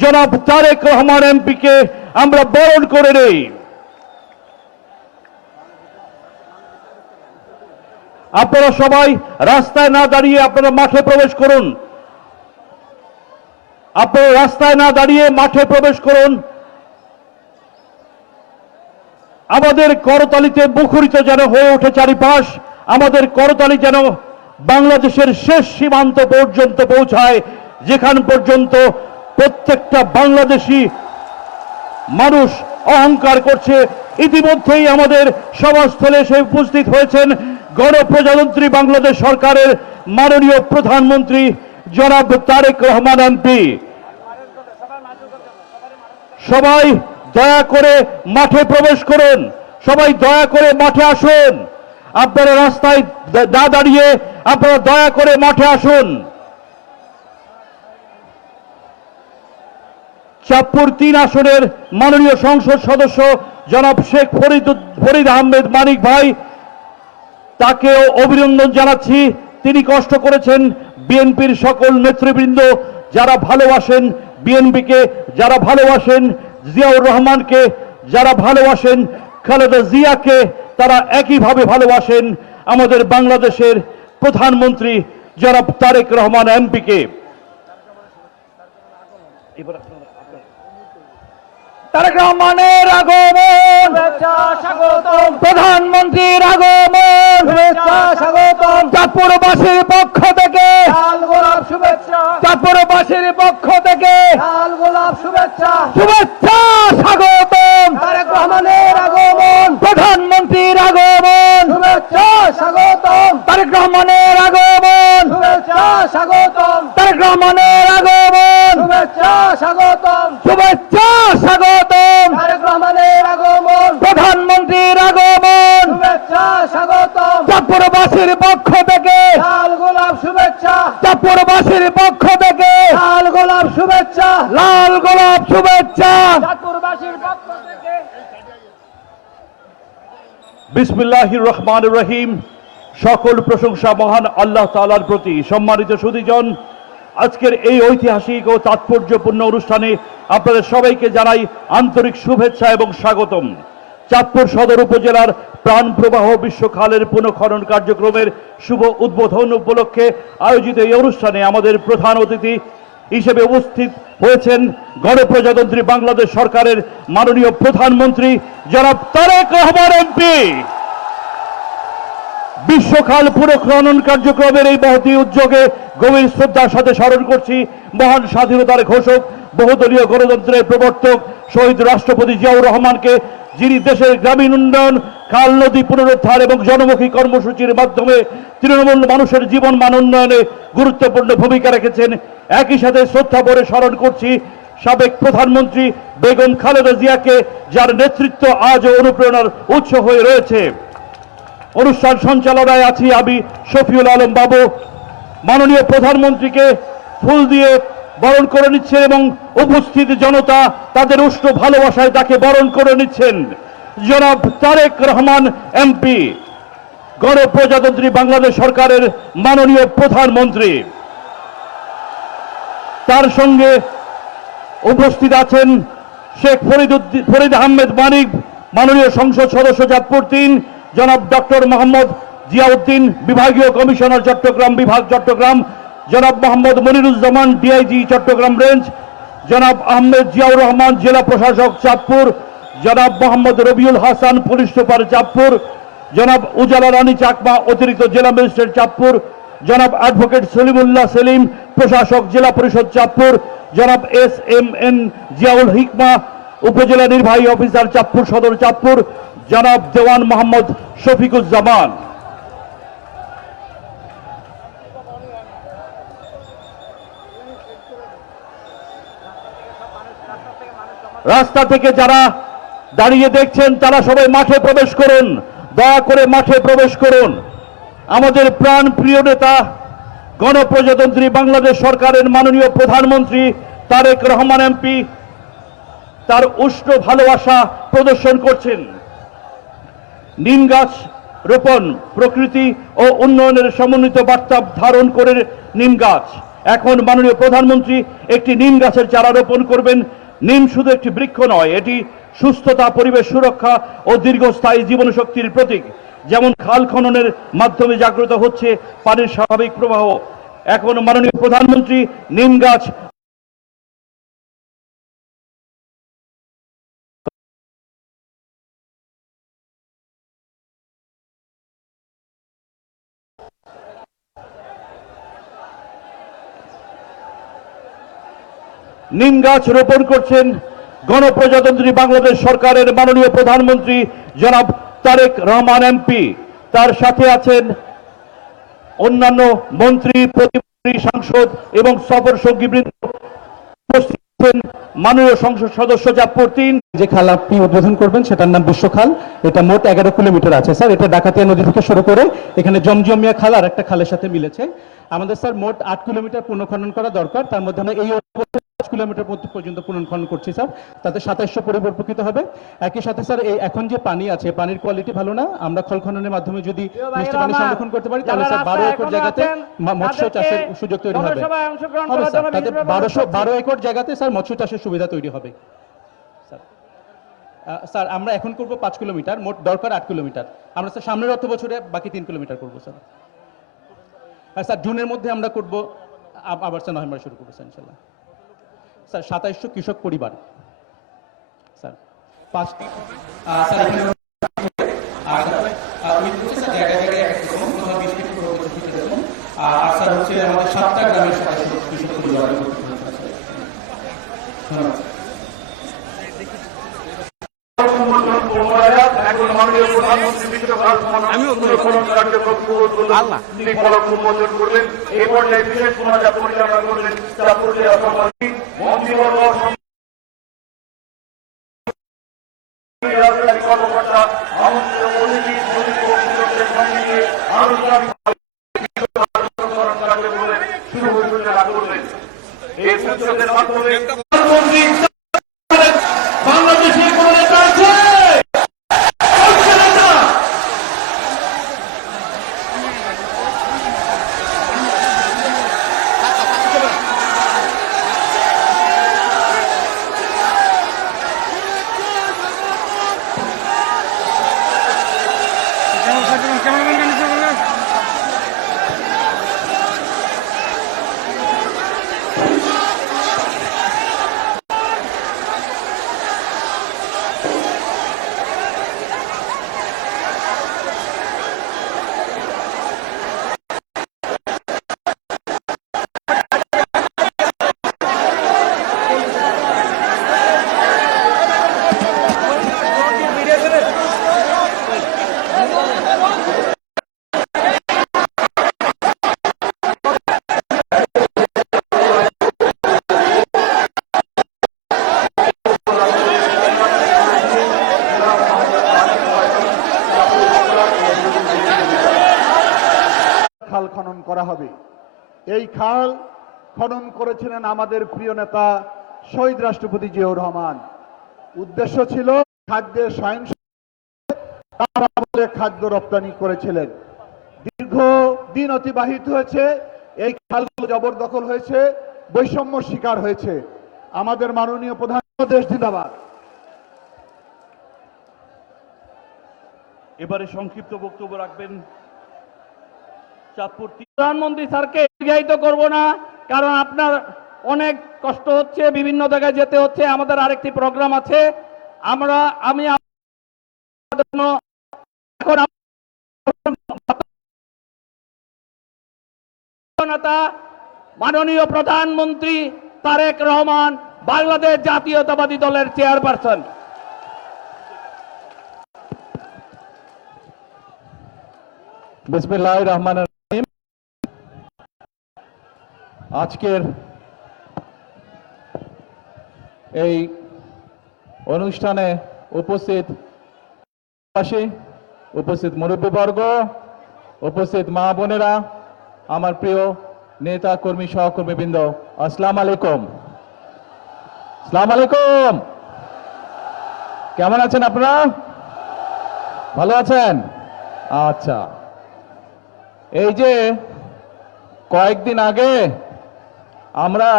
জনাব তারেক রহমান এমপিকে আমরা বরণ করে নেই। আপনারা সবাই রাস্তায় না দাঁড়িয়ে আপনারা মাঠে প্রবেশ করুন। আপনারা রাস্তায় না দাঁড়িয়ে মাঠে প্রবেশ করুন। আমাদের করতালিতে মুখরিত যেন হয়ে ওঠে চারিপাশ। আমাদের করতালি যেন বাংলাদেশের শেষ সীমান্ত পর্যন্ত পৌঁছায়, যেখান পর্যন্ত প্রত্যেকটা বাংলাদেশি মানুষ অহংকার করছে। ইতিমধ্যেই আমাদের সভাস্থলে এসে উপস্থিত হয়েছেন গণপ্রজাতন্ত্রী বাংলাদেশ সরকারের মাননীয় প্রধানমন্ত্রী জনাব তারেক রহমান এমপি। সবাই দয়া করে মাঠে প্রবেশ করুন, সবাই দয়া করে মাঠে আসুন। আপনারা রাস্তায় না দাঁড়িয়ে আপনারা দয়া করে মাঠে আসুন। চাঁদপুর 3 আসনের মাননীয় সংসদ সদস্য জনাব শেখ ফরিদ আহমেদ মানিক ভাই, তাকেও অভিনন্দন জানাচ্ছি। তিনি কষ্ট করেছেন বিএনপির সকল নেতৃবৃন্দ যারা ভালোবাসেন বিএনপিকে, যারা ভালোবাসেন জিয়াউর রহমানকে, যারা ভালোবাসেন খালেদা জিয়াকে, তারা একইভাবে ভালোবাসেন আমাদের বাংলাদেশের প্রধানমন্ত্রী জনাব তারেক রহমান এমপিকে। তারেক রহমানের আগমন, প্রধানমন্ত্রীর আগমন, চাঁদপুরবাসীর পক্ষ থেকে চাঁদপুরবাসীর পক্ষ থেকে শুভেচ্ছা স্বাগতম। তারেক রহমানের আগমন, প্রধানমন্ত্রীর আগমন, শুভেচ্ছা স্বাগতম। তারেক রহমানের আগমন, শুভেচ্ছা স্বাগতম। তারেক রহমানের আগমন, শুভেচ্ছা স্বাগতম। শুভেচ্ছা স্বাগতম। তারেক রহমানের আগমন, প্রধানমন্ত্রীর আগমন, শুভেচ্ছা স্বাগতম। চাঁদপুরবাসীর পক্ষ থেকে লাল গোলাপ শুভেচ্ছা। চাঁদপুরবাসীর পক্ষ থেকে লাল গোলাপ শুভেচ্ছা। লাল গোলাপ শুভেচ্ছা। চাঁদপুরবাসীর পক্ষ থেকে। বিসমিল্লাহির রহমানির রহিম। সকল প্রশংসা মহান আল্লাহ তাআলার প্রতি। সম্মানিত সুধীজন, আজকের এই ঐতিহাসিক ও তাৎপর্যপূর্ণ অনুষ্ঠানে আপনাদের সবাইকে জানাই আন্তরিক শুভেচ্ছা এবং স্বাগতম। চাঁদপুর সদর উপজেলার প্রাণ প্রবাহ বিশ্ব খালের পুনঃখনন কার্যক্রমের শুভ উদ্বোধন উপলক্ষে আয়োজিত এই অনুষ্ঠানে আমাদের প্রধান অতিথি হিসেবে উপস্থিত হয়েছেন গণপ্রজাতন্ত্রী বাংলাদেশ সরকারের মাননীয় প্রধানমন্ত্রী জনাব তারেক রহমান এমপি। বিশ্বখাল পুনঃখনন কার্যক্রমের এই মহতী উদ্যোগে গভীর শ্রদ্ধার সাথে স্মরণ করছি মহান স্বাধীনতার ঘোষক, বহুদলীয় গণতন্ত্রের প্রবর্তক শহীদ রাষ্ট্রপতি জিয়াউর রহমানকে, যিনি দেশের গ্রামীণ উন্নয়ন, খাল নদী পুনরুদ্ধার এবং জনমুখী কর্মসূচির মাধ্যমে তৃণমূল মানুষের জীবন মান উন্নয়নে গুরুত্বপূর্ণ ভূমিকা রেখেছেন। একই সাথে শ্রদ্ধা ভরে স্মরণ করছি সাবেক প্রধানমন্ত্রী বেগম খালেদা জিয়াকে, যার নেতৃত্ব আজও অনুপ্রেরণার উৎস হয়ে রয়েছে। অনুষ্ঠান সঞ্চালনায় আছি আমি শফিউল আলম বাবু। মাননীয় প্রধানমন্ত্রীকে ফুল দিয়ে বরণ করে নিচ্ছেন এবং উপস্থিত জনতা তাদের উষ্ণ ভালোবাসায় তাকে বরণ করে নিচ্ছেন জনাব তারেক রহমান এমপি, গণপ্রজাতন্ত্রী বাংলাদেশ সরকারের মাননীয় প্রধানমন্ত্রী। তার সঙ্গে উপস্থিত আছেন শেখ ফরিদ আহমেদ মানিক, মাননীয় সংসদ সদস্য চাঁদপুর 3, জনাব ডক্টর মোহাম্মদ জিয়াউদ্দিন, বিভাগীয় কমিশনার চট্টগ্রাম বিভাগ চট্টগ্রাম, জনাব মোহাম্মদ মনিরুজ্জামান, ডিআইজি চট্টগ্রাম রেঞ্জ, জনাব আহমেদ জিয়াউর রহমান, জেলা প্রশাসক চাঁদপুর, জনাব মোহাম্মদ রবিউল হাসান, পুলিশ সুপার চাঁদপুর, জনাব উজালা রানী চাকমা, অতিরিক্ত জেলা ম্যাজিস্ট্রেট চাঁদপুর, জনাব অ্যাডভোকেট সলিমুল্লাহ সেলিম, প্রশাসক জেলা পরিষদ চাঁদপুর, জনাব SMN জিয়াউল হিকমা, উপজেলা নির্বাহী অফিসার চাঁদপুর সদর চাঁদপুর, জনাব দেওয়ান মোহাম্মদ শফিকুজ্জামান। রাস্তা থেকে যারা দাঁড়িয়ে দেখছেন তারা সবাই মাঠে প্রবেশ করুন, দয়া করে মাঠে প্রবেশ করুন। আমাদের প্রাণ প্রিয় নেতা গণপ্রজাতন্ত্রী বাংলাদেশ সরকারের মাননীয় প্রধানমন্ত্রী তারেক রহমান এমপি তার উষ্ণ ভালোবাসা প্রদর্শন করছেন। নিম গাছ রোপণ, প্রকৃতি ও উন্নয়নের সমন্বিত বার্তা ধারণ করে নিম গাছ এখন মাননীয় প্রধানমন্ত্রী একটি নিম গাছের চারা রোপণ করবেন। নিম শুধু একটি বৃক্ষ নয়, এটি সুস্থতা, পরিবেশ সুরক্ষা ও দীর্ঘস্থায়ী জীবনশক্তির প্রতীক। যেমন খাল খননের মাধ্যমে জাগ্রত হচ্ছে পানির স্বাভাবিক প্রবাহ, এখন মাননীয় প্রধানমন্ত্রী নিম গাছ নিম গাছ রোপণ করছেন গণপ্রজাতন্ত্রী বাংলাদেশ সরকারের মাননীয় প্রধানমন্ত্রী জনাব তারেক রহমান এমপি। তার সাথে আছেন অন্যান্য মন্ত্রী, প্রতিমন্ত্রী, সাংসদ এবং সফর সঙ্গীবৃন্দ। উপস্থিত আছেন মাননীয় সংসদ সদস্য চাঁদপুর ৩। যে খাল আপনি উদ্বোধন করবেন সেটার নাম বিশ্বখাল। এটা মোট 11 কিলোমিটার আছে স্যার। এটা ডাকাতিয়া নদী থেকে শুরু করে এখানে জমজমিয়া খাল আর একটা খালের সাথে মিলেছে। আমাদের স্যার মোট 8 কিলোমিটার পুনঃখনন করা দরকার। তার মধ্যে আমরা এই 5 কিলোমিটার পর্যন্ত পুনঃখনন করছি স্যার, তাতে 2700 পরিবার উপকৃত হবে। একই সাথে স্যার এই এখন যে পানি আছে, পানির কোয়ালিটি ভালো না। আমরা খল খননের মাধ্যমে যদি মিষ্টি পানি সংরক্ষণ করতে পারি তাহলে স্যার 12 একর জায়গাতে মৎস্য চাষের সুযোগ তৈরি হবে। 12 একর জায়গাতে স্যার মৎস্য চাষের সুবিধা তৈরি হবে স্যার। আমরা এখন করব 5 কিলোমিটার, মোট দরকার 8 কিলোমিটার। আমরা স্যার সামনের অর্থ বছরে বাকি 3 কিলোমিটার করবো স্যার। স্যার জুনের মধ্যে আমরা করব, আবার স্যার নভেম্বরে শুরু করবো স্যার ইনশাল্লাহ। স্যার 2700 কৃষক পরিবার স্যার। 5টি স্যার আর স্যার হচ্ছে আমাদের 7টা গ্রামের 2700 কৃষক পরিবার। এই পর্যায়ে বিশেষ মোনাজাত পরিচালনা করবেন চাঁদপুর জেলা সভাপতি মন্ত্রীবর্গ, রাজনৈতিক কর্মকর্তা, আমন্ত্রিত অতিথি, সঙ্গে নিয়ে আলোচনা শুরু ঘোষণা করবেন। এই উৎসবের মাধ্যমে বাংলাদেশের কোন নেতা আছে? খাল খনন করা হবে। এই খাল খনন করেছিলেন আমাদের প্রিয় নেতা শহীদ রাষ্ট্রপতি জিয়াউর রহমান। উদ্দেশ্য ছিল খাদ্যের তারা আমাদের খাদ্য রপ্তানি করেছিলেন। দীর্ঘদিন অতিবাহিত হয়েছে, এই খালগুলো জবরদখল হয়েছে, বৈষম্য শিকার হয়েছে। আমাদের মাননীয় প্রধানমন্ত্রী দেশ জিন্দাবাদ। এবারে সংক্ষিপ্ত বক্তব্য রাখবেন চাঁদপুর। প্রধানমন্ত্রী স্যারকে দীর্ঘায়িত করব না, কারণ আপনার অনেক কষ্ট হচ্ছে, বিভিন্ন জায়গায় যেতে হচ্ছে। আমাদের আরেকটি প্রোগ্রাম আছে। আমি নেতা মাননীয় প্রধানমন্ত্রী তারেক রহমান, বাংলাদেশ জাতীয়তাবাদী দলের চেয়ারপারসন। বিসমিল্লাহির রহমানির রহিম। আজকের এই অনুষ্ঠানে উপস্থিত মুরব্বীবর্গ, উপস্থিত মা বোনেরা, আমার প্রিয় নেতা কর্মী সহকর্মীবৃন্দ, আসসালামু আলাইকুম। আসসালামু আলাইকুম। কেমন আছেন আপনারা? ভালো আছেন? আচ্ছা, এই যে কয়েকদিন আগে আমরা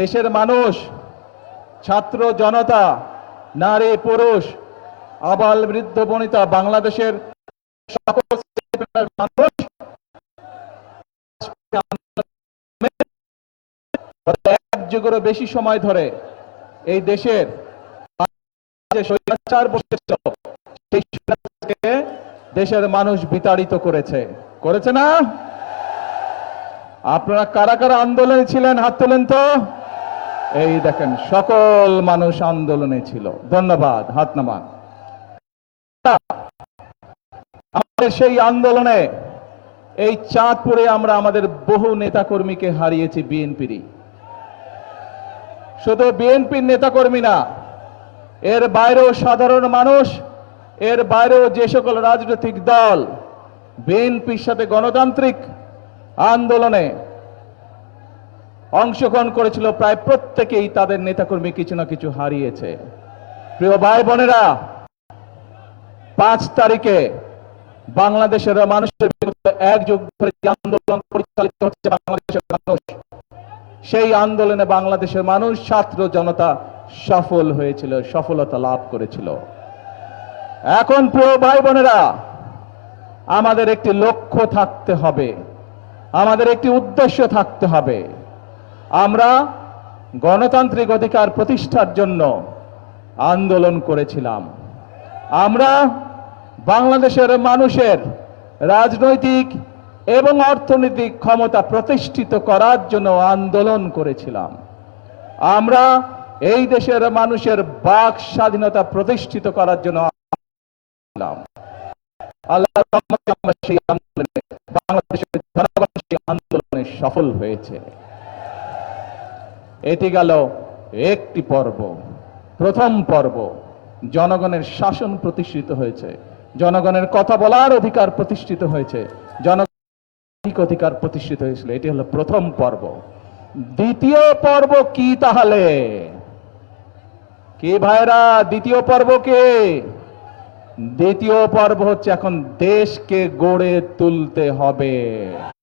দেশের মানুষ, ছাত্র জনতা, নারী পুরুষ, আবাল বৃদ্ধ বনিতা, বাংলাদেশের সকল শ্রেণীর মানুষ এক যুগেরও বেশি সময় ধরে এই দেশের যে স্বৈরাচার বসেছিল সেই স্বৈরাচারকে দেশের মানুষ বিতাড়িত করেছে না? আপনারা কারা কারা আন্দোলনে ছিলেন হাত তোলেন তো। এই দেখেন সকল মানুষ আন্দোলনে ছিল। ধন্যবাদ, হাত নামান। আমাদের সেই আন্দোলনে এই চাঁদপুরে আমরা আমাদের বহু নেতাকর্মীকে হারিয়েছি বিএনপিরই। শুধু বিএনপির নেতাকর্মী না, এর বাইরেও সাধারণ মানুষ, এর বাইরেও যে সকল রাজনৈতিক দল বিএনপির সাথে গণতান্ত্রিক আন্দোলনে অংশগ্রহণ করেছিল, প্রায় প্রত্যেকেই তাদের নেতাকর্মী কিছু না কিছু হারিয়েছে। প্রিয় ভাই বোনেরা, 5 তারিখে বাংলাদেশের মানুষের বিরুদ্ধে এক যুগ ধরে যে আন্দোলন পরিচালিত হচ্ছে বাংলাদেশের মানুষ, সেই আন্দোলনে বাংলাদেশের মানুষ, ছাত্র জনতা সফল হয়েছিল, সফলতা লাভ করেছিল। এখন প্রিয় ভাই বোনেরা, আমাদের একটি লক্ষ্য থাকতে হবে, আমাদের একটি উদ্দেশ্য থাকতে হবে। আমরা গণতান্ত্রিক অধিকার প্রতিষ্ঠার জন্য আন্দোলন করেছিলাম। আমরা বাংলাদেশের মানুষের রাজনৈতিক এবং অর্থনৈতিক ক্ষমতা প্রতিষ্ঠিত করার জন্য আন্দোলন করেছিলাম। আমরা এই দেশের মানুষের বাক স্বাধীনতা প্রতিষ্ঠিত করার জন্য আল্লাহর রহমতে আমরা সেই আন্দোলনে, বাংলাদেশের জনগণ সেই আন্দোলনে সফল হয়েছে। এটি গেল একটি পর্ব, প্রথম পর্ব। জনগণের শাসন প্রতিষ্ঠিত হয়েছে, জনগণের কথা বলার অধিকার প্রতিষ্ঠিত হয়েছে, জনগণের অধিকার প্রতিষ্ঠিত হয়েছিল। এটি হলো প্রথম পর্ব। দ্বিতীয় পর্ব কি তাহলে? কি ভাইরা, দ্বিতীয় পর্ব কে? দ্বিতীয় পর্ব হচ্ছে এখন দেশকে গড়ে তুলতে হবে।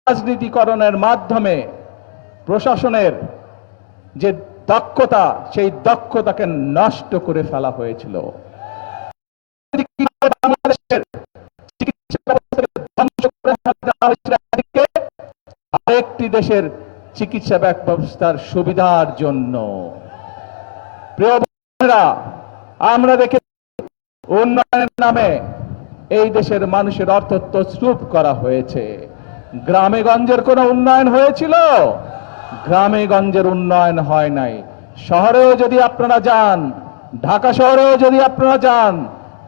রাজনীতিকরণের মাধ্যমে প্রশাসনের যে দক্ষতা, সেই দক্ষতাকে নষ্ট করে ফেলা হয়েছিল। বাংলাদেশের চিকিৎসা ব্যবস্থাকে ধ্বংস করে দেওয়া হয়েছিল একদিকে, আরেকটি দেশের চিকিৎসা ব্যবস্থার সুবিধার জন্য। প্রিয় বন্ধুরা, আমরা দেখে উন্নয়নের নামে এই দেশের মানুষের অর্থ তছরূপ করা হয়েছে। গ্রামে গঞ্জের কোনো উন্নয়ন হয়েছিল? গ্রামে গঞ্জের উন্নয়ন হয় নাই। শহরেও যদি আপনারা যান, ঢাকা শহরেও যদি আপনারা যান,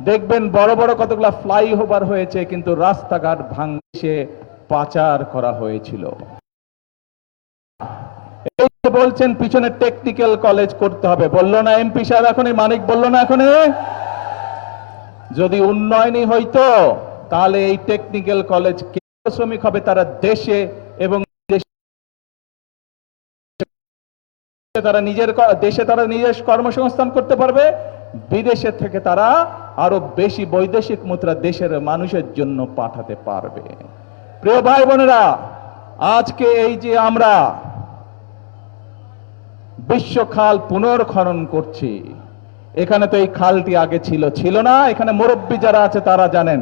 দেখবেন বড় বড় কতগুলা ফ্লাইওভার হয়েছে, কিন্তু রাস্তাঘাট ভাঙছে, পাচার করা হয়েছিল। এই যে বলছেন পিছনে টেকনিক্যাল কলেজ করতে হবে, বললো না এমপি সাহেব এখনই, মানিক বললো না এখনই? যদি উন্নয়নই হইতো তাহলে এই টেকনিক্যাল কলেজ কে শ্রমিক হবে, তারা দেশে এবং তারা নিজের দেশে তারা নিজের কর্মসংস্থান করতে পারবে, বিদেশে থেকে তারা আরো বেশি বৈদেশিক মুদ্রা দেশের মানুষের জন্য পাঠাতে পারবে। প্রিয় ভাই বোনেরা, আজকে এই যে আমরা বিশ্ব খাল পুনর্খনন করছি, এখানে তো এই খালটি আগে ছিল না। এখানে মুরব্বী যারা আছে তারা জানেন,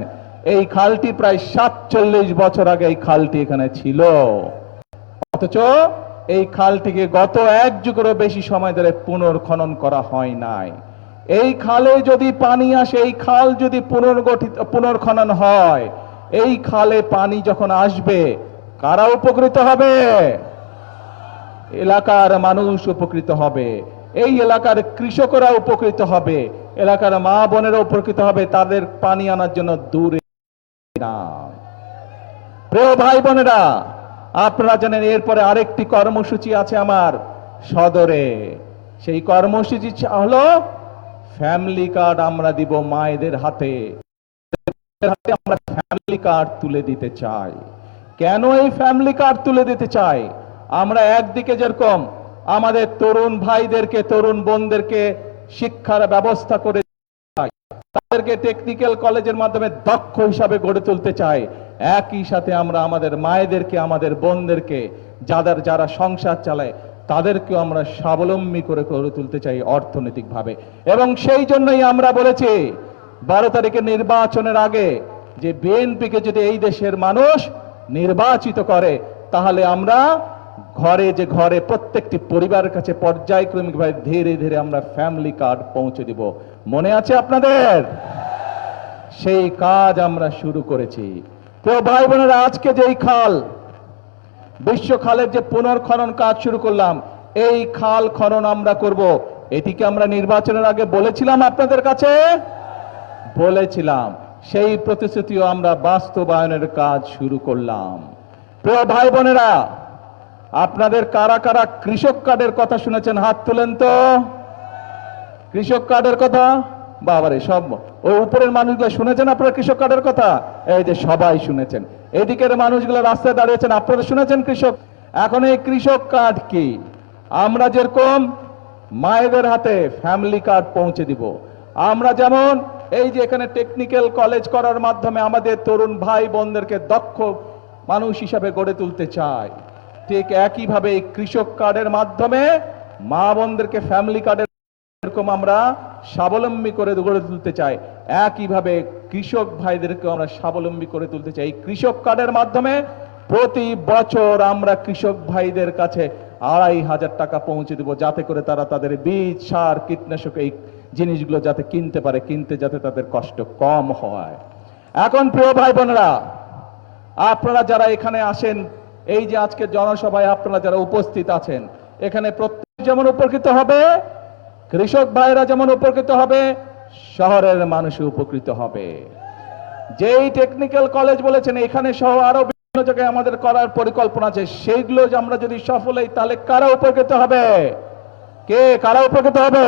এই খালটি প্রায় 47 বছর আগে এই খালটি এখানে ছিল। অথচ এই খালটিকে গত 1 যুগেরও বেশি সময় ধরে পুনর্খনন করা হয় নাই। এই খালে যদি পানি আসে, এই খাল যদি পুনর্খনন হয়, এই খালে পানি যখন আসবে, কারা উপকৃত হবে? এলাকার মানুষ উপকৃত হবে, এই এলাকার কৃষকরা উপকৃত হবে, এলাকার মা বোনেরা উপকৃত হবে, তাদের পানি আনার জন্য দূরে না। প্রিয় ভাই বোনেরা, আপনারা জানেন এরপরে আরেকটি কর্মসূচি আছে আমার সদরে। সেই কর্মসূচি হলো ফ্যামিলি কার্ড আমরা দিব মায়েদের হাতে। আমরা ফ্যামিলি কার্ড তুলে দিতে চাই। কেন এই ফ্যামিলি কার্ড তুলে দিতে চাই? আমরা একদিকে যেরকম আমাদের তরুণ ভাইদেরকে, তরুণ বোনদেরকে শিক্ষার ব্যবস্থা করে চাই, তাদেরকে টেকনিক্যাল কলেজের মাধ্যমে দক্ষ হিসাবে গড়ে তুলতে চাই, একই সাথে আমরা আমাদের মায়েদেরকে, আমাদের বোনদেরকে যারা সংসার চালায় তাদেরকেও আমরা স্বাবলম্বী করে গড়ে তুলতে চাই অর্থনৈতিকভাবে। এবং সেই জন্যই আমরা বলেছি 12 তারিখে নির্বাচনের আগে যে বিএনপিকে যদি এই দেশের মানুষ নির্বাচিত করে তাহলে আমরা ঘরে প্রত্যেকটি পরিবারের কাছে পর্যায়ক্রমিকভাবে ধীরে ধীরে আমরা ফ্যামিলি কার্ড পৌঁছে দিব। মনে আছে আপনাদের? সেই কাজ আমরা শুরু করেছি। তো ভাই বোনেরা, আজকে যেই খাল, বিশ্ব খালের যে পুনর্খনন কাজ শুরু করলাম, এই খাল খনন আমরা করব। এটিকে আমরা নির্বাচনের আগে বলেছিলাম আপনাদের কাছে, বলেছিলাম। সেই প্রতিশ্রুতিও আমরা বাস্তবায়নের কাজ শুরু করলাম। প্রিয় ভাই বোনেরা, আপনাদের কারা কারা কৃষক কার্ডের কথা শুনেছেন? হাত তুলেন তো। কৃষক কার্ডের কথা বাবারে, সব ওই উপরের মানুষগুলো শুনেছেন আপনারা কৃষক কার্ডের কথা? এই যে সবাই শুনেছেন। এদিকের মানুষগুলো রাস্তায় দাঁড়িয়েছেন, আপনারা শুনেছেন কৃষক। এখন এই কৃষক কার্ড কি? আমরা যেরকম মায়েদের হাতে ফ্যামিলি কার্ড পৌঁছে দিব, আমরা যেমন এই যে এখানে টেকনিক্যাল কলেজ করার মাধ্যমে আমাদের তরুণ ভাই বোনদেরকে দক্ষ মানুষ হিসাবে গড়ে তুলতে চাই, ঠিক একইভাবে এই কৃষক কার্ডের মাধ্যমে মা বোনদেরকে ফ্যামিলি কার্ডের এরকম আমরা স্বাবলম্বী করে গড়ে তুলতে চাই। একইভাবে কৃষক ভাইদেরকে আমরা স্বাবলম্বী করে তুলতে চাই। কৃষক কার্ডের মাধ্যমে প্রতি বছর আমরা কৃষক ভাইদের কাছে 2500 টাকা পৌঁছে দেব, যাতে করে তারা তাদের বীজ, সার, কীটনাশক এই জিনিসগুলো যাতে কিনতে পারে, কিনতে যাতে তাদের কষ্ট কম হয়। এখন প্রিয় ভাই বোনেরা, আপনারা যারা এখানে আসেন, এই যে আজকে জনসভায় আপনারা যারা উপস্থিত আছেন, এখানে প্রত্যেক যেমন উপকৃত হবে, কৃষক ভাইরা যেমন উপকৃত হবে, শহরের মানুষ উপকৃত হবে। যেই টেকনিক্যাল কলেজ বলেছেন, এখানে সহ আরো বিভিন্ন জায়গায় আমাদের করার পরিকল্পনা আছে। সেইগুলো যে আমরা যদি সফল হই, তাহলে কারা উপকৃত হবে? কারা উপকৃত হবে?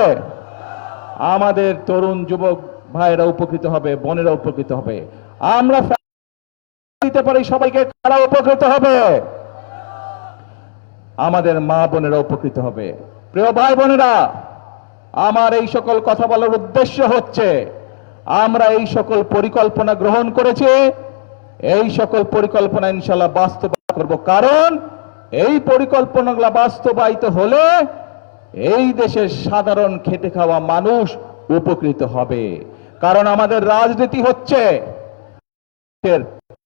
আমাদের তরুণ যুবক ভাইরা উপকৃত হবে, বোনেরা উপকৃত হবে। আমরা দিতে পারি সবাইকে, কারা উপকৃত হবে? আমাদের মা বোনেরা উপকৃত হবে। প্রিয় ভাই বোনেরা, আমার এই সকল কথা বলার উদ্দেশ্য হচ্ছে, আমরা এই সকল পরিকল্পনা গ্রহণ করেছি, এই সকল পরিকল্পনা ইনশাআল্লাহ বাস্তবায়ন করব। কারণ এই পরিকল্পনাগুলো বাস্তবায়িত হলে এই দেশের সাধারণ খেটে খাওয়া মানুষ উপকৃত হবে। কারণ আমাদের রাজনীতি হচ্ছে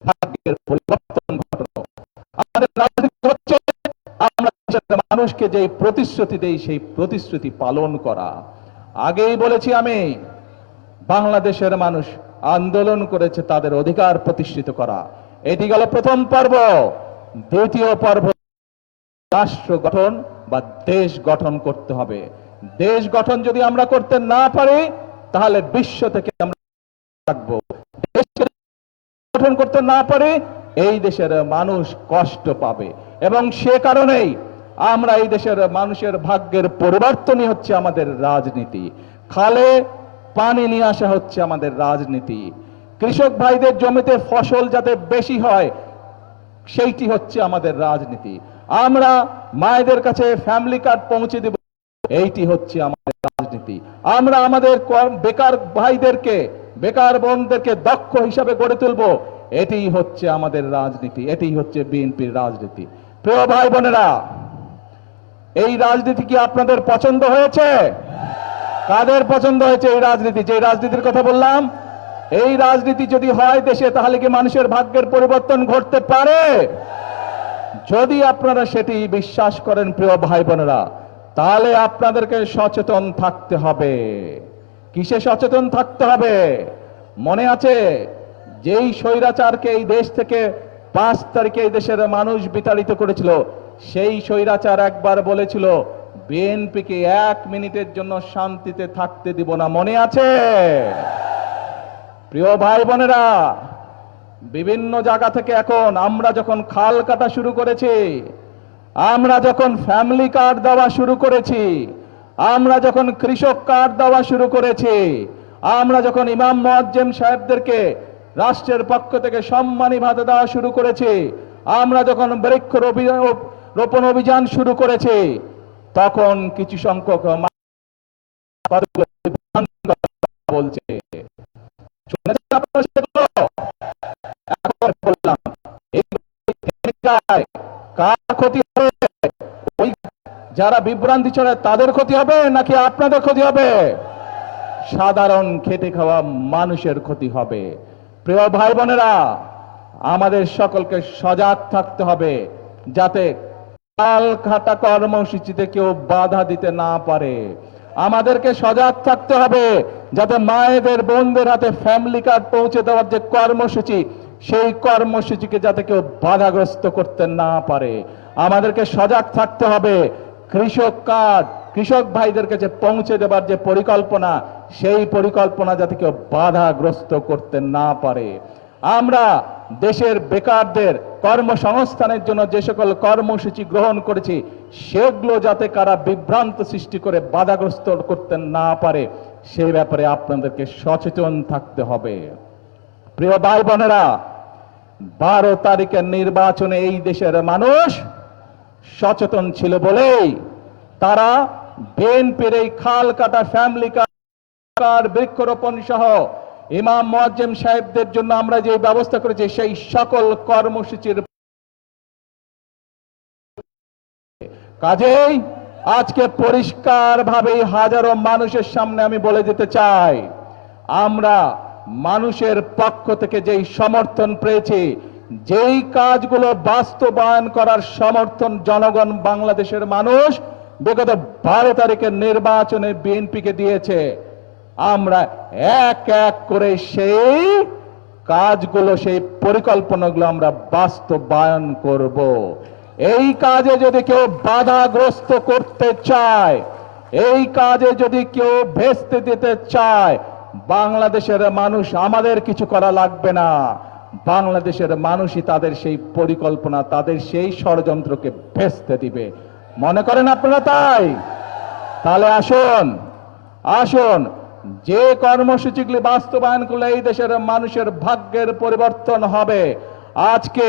ভাগ্যের পরিবর্তন ঘটানো। আমাদের রাজনীতি হচ্ছে আমরা মানুষকে যে প্রতিশ্রুতি দেই, সেই প্রতিশ্রুতি পালন করা। আগেই বলেছি আমি, বাংলাদেশের মানুষ আন্দোলন করেছে তাদের অধিকার প্রতিষ্ঠিত করা। এটি গেল প্রথম পর্ব। দ্বিতীয় পর্ব, রাষ্ট্র গঠন বা দেশ গঠন করতে হবে। দেশ গঠন যদি আমরা করতে না পারি, তাহলে বিশ্ব থেকে আমরা থাকবো। দেশ গঠন করতে না পারে, এই দেশের মানুষ কষ্ট পাবে। এবং সে কারণেই আমরা এই দেশের মানুষের ভাগ্যের পরিবর্তনই হচ্ছে আমাদের রাজনীতি। খালে পানি নিয়ে আসা হচ্ছে আমাদের রাজনীতি। কৃষক ভাইদের জমিতে ফসল যাতে বেশি হয়, সেইটি হচ্ছে আমাদের রাজনীতি। আমরা মায়েদের কাছে ফ্যামিলি কার্ড পৌঁছে দেব, এইটি হচ্ছে আমাদের রাজনীতি। আমরা আমাদের বেকার ভাইদেরকে, বেকার বোনদেরকে দক্ষ হিসাবে গড়ে তুলব, এটিই হচ্ছে আমাদের রাজনীতি। এটিই হচ্ছে বিএনপির রাজনীতি। প্রিয় ভাই বোনেরা, এই রাজনীতি কি আপনাদের পছন্দ হয়েছে? কাদের পছন্দ হয়েছে এই রাজনীতি? যে রাজনীতির কথা বললাম, এই রাজনীতি যদি হয় দেশে, তাহলে কি মানুষের ভাগ্যের পরিবর্তন ঘটতে পারে? যদি আপনারা সেটি বিশ্বাস করেন প্রিয় ভাই বোনেরা, তাহলে আপনাদেরকে সচেতন থাকতে হবে। কিসে সচেতন থাকতে হবে? মনে আছে যেই স্বৈরাচারকে এই দেশ থেকে 5 তারিখে এই দেশের মানুষ বিতাড়িত করেছিল, সেই স্বৈরাচার একবার বলেছিল, বিএনপিকে 1 মিনিটের জন্য শান্তিতে থাকতে দিব না। মনে আছে? প্রিয় ভাই বোনেরা, বিভিন্ন জায়গা থেকে এখন আমরা যখন খাল কাটা শুরু করেছি, আমরা যখন ফ্যামিলি কার্ড দেওয়া শুরু করেছি, আমরা যখন কৃষক কার্ড দেওয়া শুরু করেছি, আমরা যখন ইমাম মুয়াজ্জিম সাহেবদেরকে রাষ্ট্রের পক্ষ থেকে সম্মানী ভাতা দেওয়া শুরু করেছি, আমরা যখন বৃক্ষরোপণ অভিযান শুরু করেছি, তখন কিছু সংখ্যক বলছে, শুনেছেন আপনারা সেগুলো? এখন বললাম, কার ক্ষতি যারা বিভ্রান্তি ছড়ায় তাদের ক্ষতি হবে নাকি আপনাদের ক্ষতি হবে? সাধারণ খেটে খাওয়া মানুষের ক্ষতি হবে। প্রিয় ভাই বোনেরা, আমাদের সকলকে সজাগ থাকতে হবে যাতে কাল খাটা কর্মসূচিতে কেউ বাধা দিতে না পারে। আমাদেরকে সজাগ থাকতে হবে যাতে মায়েদের বোনদের হাতে ফ্যামিলি কার্ড পৌঁছে দেওয়ার যে কর্মসূচি, সেই কর্মসূচিকে যাতে কেউ বাধাগ্রস্ত করতে না পারে। আমাদেরকে সজাগ থাকতে হবে কৃষক কার্ড কৃষক ভাইদের কাছে পৌঁছে দেবার যে পরিকল্পনা, সেই পরিকল্পনা যাতে কেউ বাধাগ্রস্ত করতে না পারে। আমরা দেশের বেকারদের কর্মসংস্থানের জন্য যে সকল কর্মসূচি গ্রহণ করেছি, সেগুলো যাতে কারা বিভ্রান্ত সৃষ্টি করে বাধাগ্রস্ত করতে না পারে, সেই ব্যাপারে আপনাদেরকে সচেতন থাকতে হবে। প্রিয় ভাই বোনেরা, 12 তারিখের নির্বাচনে এই দেশের মানুষ সচেতন ছিল বলেই তারা বিএনপির এই খাল কাটা ফ্যামিলি কার্ড, বৃক্ষরোপণ সহ ইমাম মুয়াজ্জেম সাহেবদের জন্য আমরা যে ব্যবস্থা করেছি, সেই সকল কর্মসূচির কাজেই আজকে পরিষ্কারভাবে হাজারো মানুষের সামনে আমি বলে দিতে চাই, আমরা মানুষের পক্ষ থেকে যেই সমর্থন পেয়েছি, যেই কাজগুলো বাস্তবায়ন করার সমর্থন জনগণ বাংলাদেশের মানুষ বিগত 12 তারিখের নির্বাচনে বিএনপিকে দিয়েছে, আমরা এক এক করে সেই কাজগুলো, সেই পরিকল্পনাগুলো আমরা বাস্তবায়ন করব। এই কাজে যদি কেউ বাধাগ্রস্ত করতে চায়, এই কাজে যদি কেউ ভেস্তে দিতে চায়, বাংলাদেশের মানুষ, আমাদের কিছু করা লাগবে না, বাংলাদেশের মানুষই তাদের সেই পরিকল্পনা, তাদের সেই ষড়যন্ত্রকে ভেস্তে দিবে। মনে করেন আপনারা তাই? তাহলে আসুন আসুন যে কর্মসূচিগুলি বাস্তবায়ন করলে এই দেশের মানুষের ভাগ্যের পরিবর্তন হবে, আজকে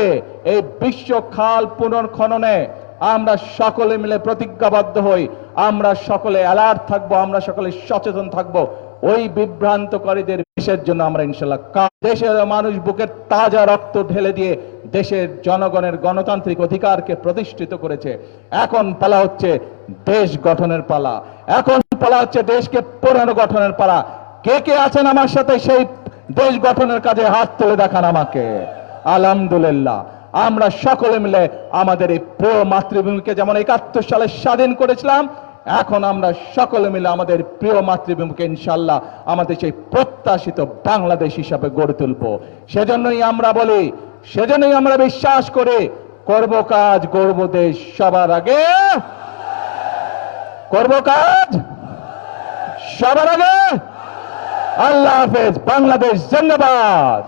এই বিশ্ব খাল পুনর্খননে আমরা সকলে মিলে প্রতিজ্ঞাবদ্ধ হই, আমরা সকলে অ্যালার্ট থাকবো, আমরা সকলে সচেতন থাকবো। ওই বিভ্রান্তকারীদের দেশের জন্য আমরা ইনশাল্লাহ দেশের মানুষ বুকের তাজা রক্ত ঢেলে দিয়ে দেশের জনগণের গণতান্ত্রিক অধিকারকে প্রতিষ্ঠিত করেছে। এখন পালা হচ্ছে দেশ গঠনের পালা, এখন পালা হচ্ছে দেশকে পুনর্গঠনের পালা। কে কে আছেন আমার সাথে সেই দেশ গঠনের কাজে হাত তুলে দেখান আমাকে। আলহামদুলিল্লাহ, আমরা সকলে মিলে আমাদের এই প্রিয় মাতৃভূমিকে যেমন 71 সালে স্বাধীন করেছিলাম, এখন আমরা সকলে মিলে আমাদের প্রিয় মাতৃভূমিকে ইনশাল্লাহ আমাদের সেই প্রত্যাশিত বাংলাদেশ হিসাবে গড়ে তুলব। সেজন্যই আমরা বলি, সেজন্যই আমরা বিশ্বাস করি, করব কাজ গড়ব দেশ, সবার আগে করব কাজ, সবার আগে। আল্লাহ হাফেজ, বাংলাদেশ জিন্দাবাদ।